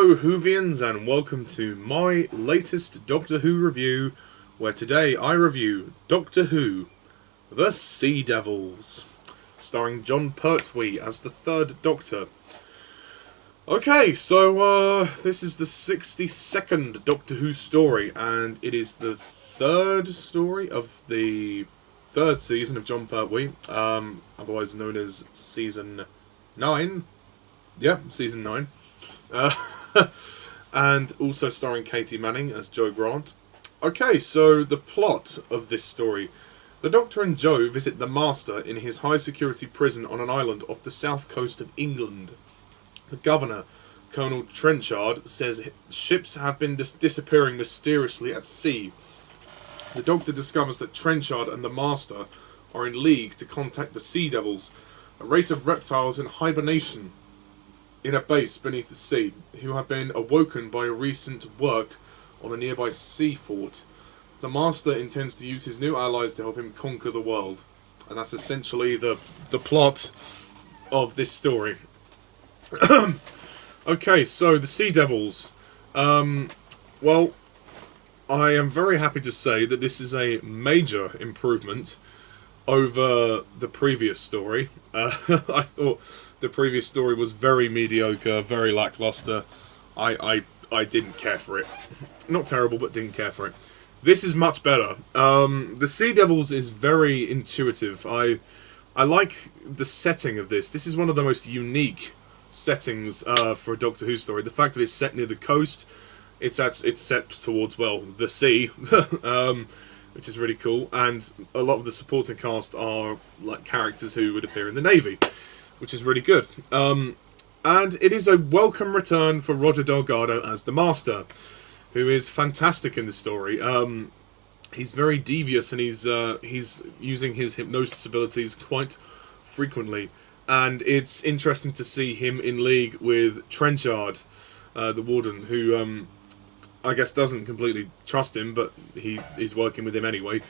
Hello Whovians and welcome to my latest Doctor Who review, where today I review Doctor Who, The Sea Devils, starring John Pertwee as the third Doctor. Okay, so this is the 62nd Doctor Who story, and it is the third story of the third season of John Pertwee, otherwise known as Season 9. Yep, Season 9. And also starring Katy Manning as Jo Grant. Okay, so the plot of this story. The Doctor and Jo visit the Master in his high-security prison on an island off the south coast of England. The Governor, Colonel Trenchard, says ships have been disappearing mysteriously at sea. The Doctor discovers that Trenchard and the Master are in league to contact the Sea Devils, a race of reptiles in hibernation in a base beneath the sea, who have been awoken by a recent work on a nearby sea fort. The Master intends to use his new allies to help him conquer the world. And that's essentially the plot of this story. Okay, so the Sea Devils. Well, I am very happy to say that this is a major improvement over the previous story. I thought the previous story was very mediocre, very lackluster. I didn't care for it. Not terrible, but didn't care for it. This is much better. The Sea Devils is very intuitive. I like the setting of this. This is one of the most unique settings for a Doctor Who story. The fact that it's set near the coast, it's set towards, well, the sea, which is really cool. And a lot of the supporting cast are like characters who would appear in the Navy, which is really good. And it is a welcome return for Roger Delgado as the Master, who is fantastic in this story. He's very devious, and he's using his hypnosis abilities quite frequently. And it's interesting to see him in league with Trenchard, the Warden, who I guess doesn't completely trust him, but he's working with him anyway.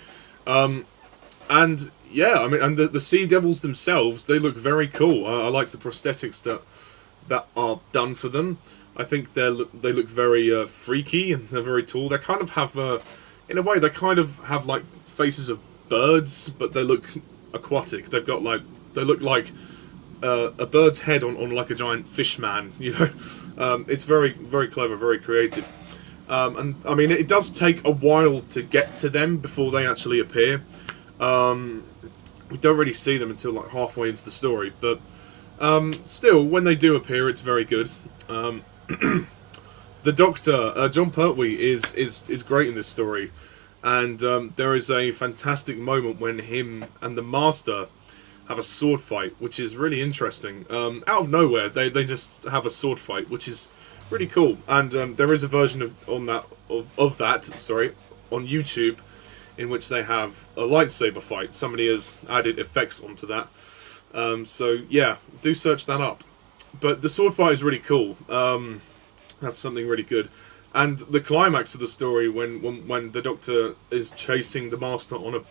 And yeah, I mean, and the Sea Devils themselves, they look very cool. I like the prosthetics that are done for them. I think they look very freaky, and they're very tall. They kind of have, in a way, they kind of have like faces of birds, but they look aquatic. They look like a bird's head on like a giant fish man. You know, it's very, very clever, very creative. And I mean, it does take a while to get to them before they actually appear. We don't really see them until like halfway into the story, but still, when they do appear, it's very good. The Doctor, John Pertwee, is great in this story, and there is a fantastic moment when him and the Master have a sword fight, which is really interesting. Out of nowhere, they just have a sword fight, which is really cool. And there is a version of that on YouTube, in which they have a lightsaber fight. Somebody has added effects onto that. So yeah, do search that up. But the sword fight is really cool. That's something really good. And the climax of the story, when the Doctor is chasing the Master on a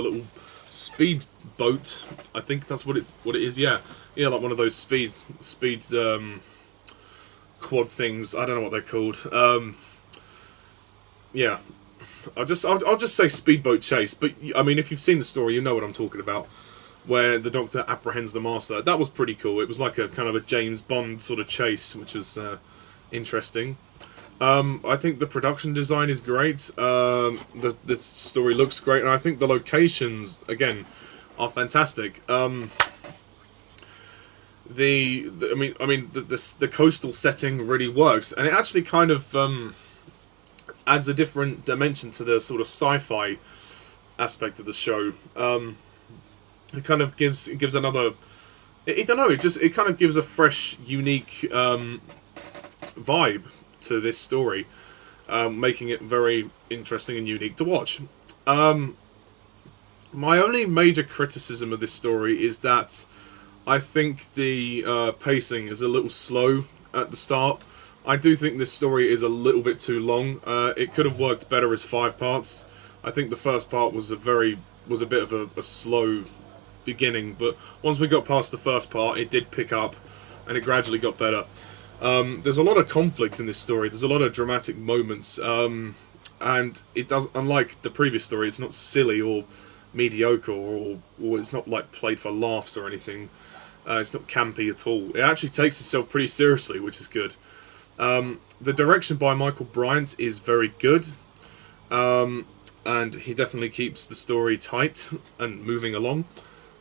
little speed boat. I think that's what it is. Yeah, like one of those speed quad things. I don't know what they're called. Yeah. I'll just say speedboat chase, but I mean, if you've seen the story, you know what I'm talking about. Where the Doctor apprehends the Master. That was pretty cool. It was like a kind of a James Bond sort of chase, which was interesting. I think the production design is great. The story looks great, and I think the locations again are fantastic. The coastal setting really works, and it actually kind of adds a different dimension to the sort of sci-fi aspect of the show. It kind of gives another. I don't know. It kind of gives a fresh, unique vibe to this story, making it very interesting and unique to watch. My only major criticism of this story is that I think the pacing is a little slow at the start. I do think this story is a little bit too long. It could have worked better as 5 parts. I think the first part was a bit of a slow beginning, but once we got past the first part, it did pick up, and it gradually got better. There's a lot of conflict in this story. There's a lot of dramatic moments, and it does. Unlike the previous story, it's not silly or mediocre, or it's not like played for laughs or anything. It's not campy at all. It actually takes itself pretty seriously, which is good. The direction by Michael Bryant is very good, and he definitely keeps the story tight and moving along.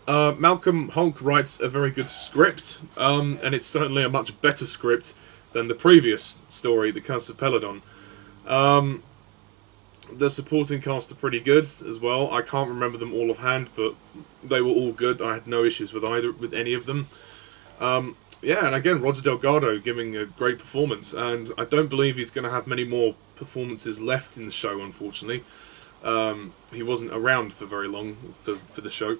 Malcolm Hulk writes a very good script, and it's certainly a much better script than the previous story, The Curse of Peladon. The supporting cast are pretty good as well. I can't remember them all offhand, but they were all good. I had no issues with any of them. Yeah, and again, Roger Delgado giving a great performance, and I don't believe he's going to have many more performances left in the show, unfortunately. He wasn't around for very long for the show.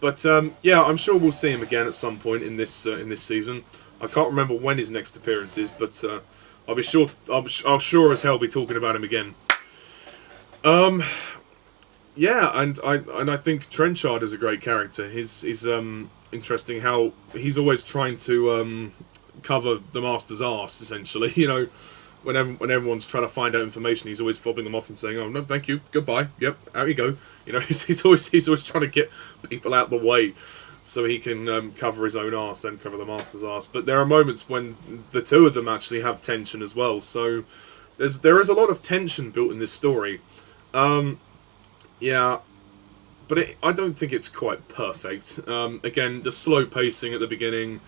But yeah, I'm sure we'll see him again at some point in this season. I can't remember when his next appearance is, but I'll be sure. I'll sure as hell be talking about him again. Yeah, and I think Trenchard is a great character. He's interesting how he's always trying to cover the Master's arse, essentially. You know, when everyone's trying to find out information, he's always fobbing them off and saying, "Oh no, thank you, goodbye, yep, out you go." You know, he's always trying to get people out the way so he can cover his own arse and cover the Master's arse. But there are moments when the two of them actually have tension as well. So there is a lot of tension built in this story. Yeah, but I don't think it's quite perfect. Again, the slow pacing at the beginning,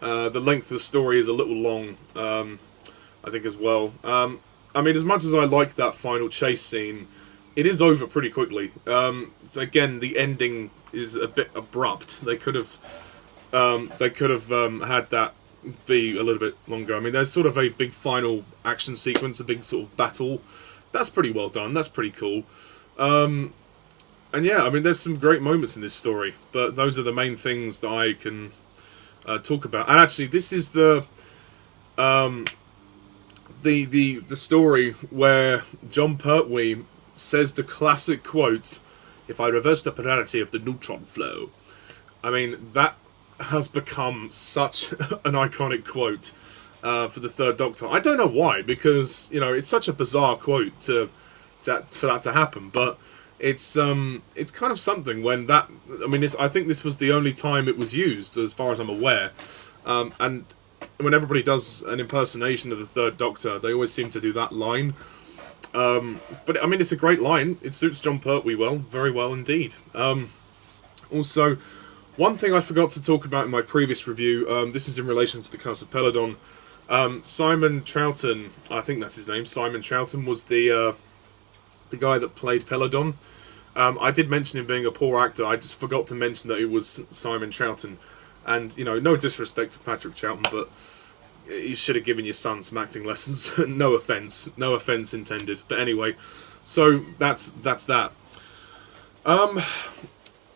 the length of the story is a little long, I think as well. I mean, as much as I like that final chase scene, it is over pretty quickly. So again, the ending is a bit abrupt. They could have had that be a little bit longer. I mean, there's sort of a big final action sequence, a big sort of battle. That's pretty well done. That's pretty cool. And yeah, I mean, there's some great moments in this story, but those are the main things that I can talk about. And actually, this is the story where John Pertwee says the classic quote, "If I reverse the polarity of the neutron flow." I mean, that has become such an iconic quote for the Third Doctor. I don't know why, because, you know, it's such a bizarre quote for that to happen, but it's kind of something when that. I mean, I think this was the only time it was used, as far as I'm aware, and when everybody does an impersonation of the Third Doctor, they always seem to do that line. But I mean, it's a great line. It suits John Pertwee well, very well indeed. Also, one thing I forgot to talk about in my previous review, this is in relation to The Curse of Peladon. Simon Troughton, I think that's his name, Simon Troughton, was the guy that played Peladon. I did mention him being a poor actor. I just forgot to mention that it was Simon Troughton. And, you know, no disrespect to Patrick Troughton, but you should have given your son some acting lessons. No offence intended. But anyway, so that's that.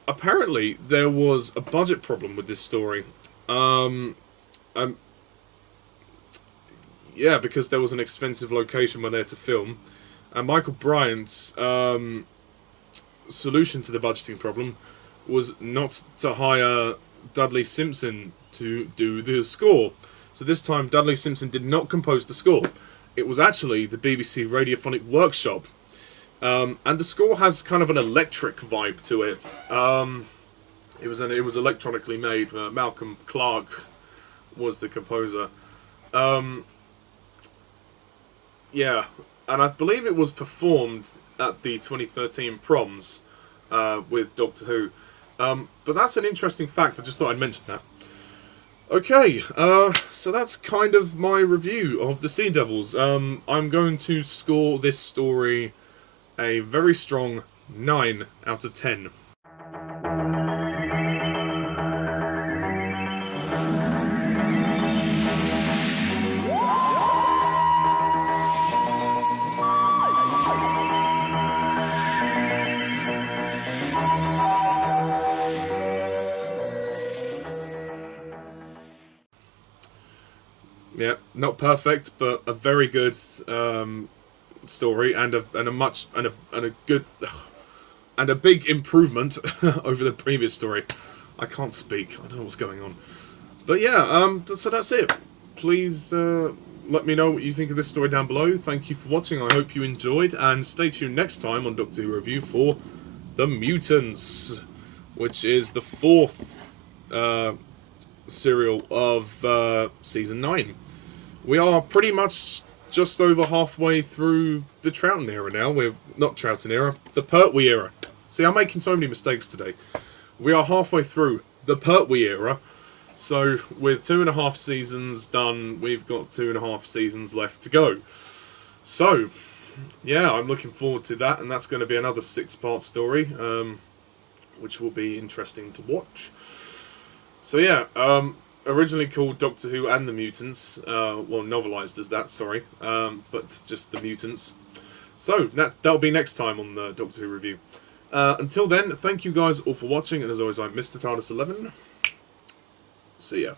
Apparently there was a budget problem with this story. Yeah, because there was an expensive location where they had to film. And Michael Bryant's solution to the budgeting problem was not to hire Dudley Simpson to do the score. So this time Dudley Simpson did not compose the score. It was actually the BBC Radiophonic Workshop. And the score has kind of an electric vibe to it. It was electronically made. Malcolm Clarke was the composer. Yeah, and I believe it was performed at the 2013 proms with Doctor Who. But that's an interesting fact. I just thought I'd mention that. Okay, so that's kind of my review of the Sea Devils. I'm going to score this story a very strong 9 out of 10. Yeah, not perfect, but a very good story and a good and a big improvement over the previous story. I can't speak. I don't know what's going on. But yeah, so that's it. please let me know what you think of this story down below. Thank you for watching. I hope you enjoyed, and stay tuned next time on Doctor Who Review for The Mutants, which is the 4th serial of Season 9. We are pretty much just over halfway through the Troughton era now. We're not Troughton era, the Pertwee era. See, I'm making so many mistakes today. We are halfway through the Pertwee era. So, with 2.5 seasons done, we've got 2.5 seasons left to go. So, yeah, I'm looking forward to that, and that's going to be another 6-part story, which will be interesting to watch. So, yeah, originally called Doctor Who and the Mutants, well, novelised as that, sorry, but just the Mutants. So, that'll be next time on the Doctor Who Review. Until then, thank you guys all for watching, and as always, I'm Mr. TARDIS11. See ya.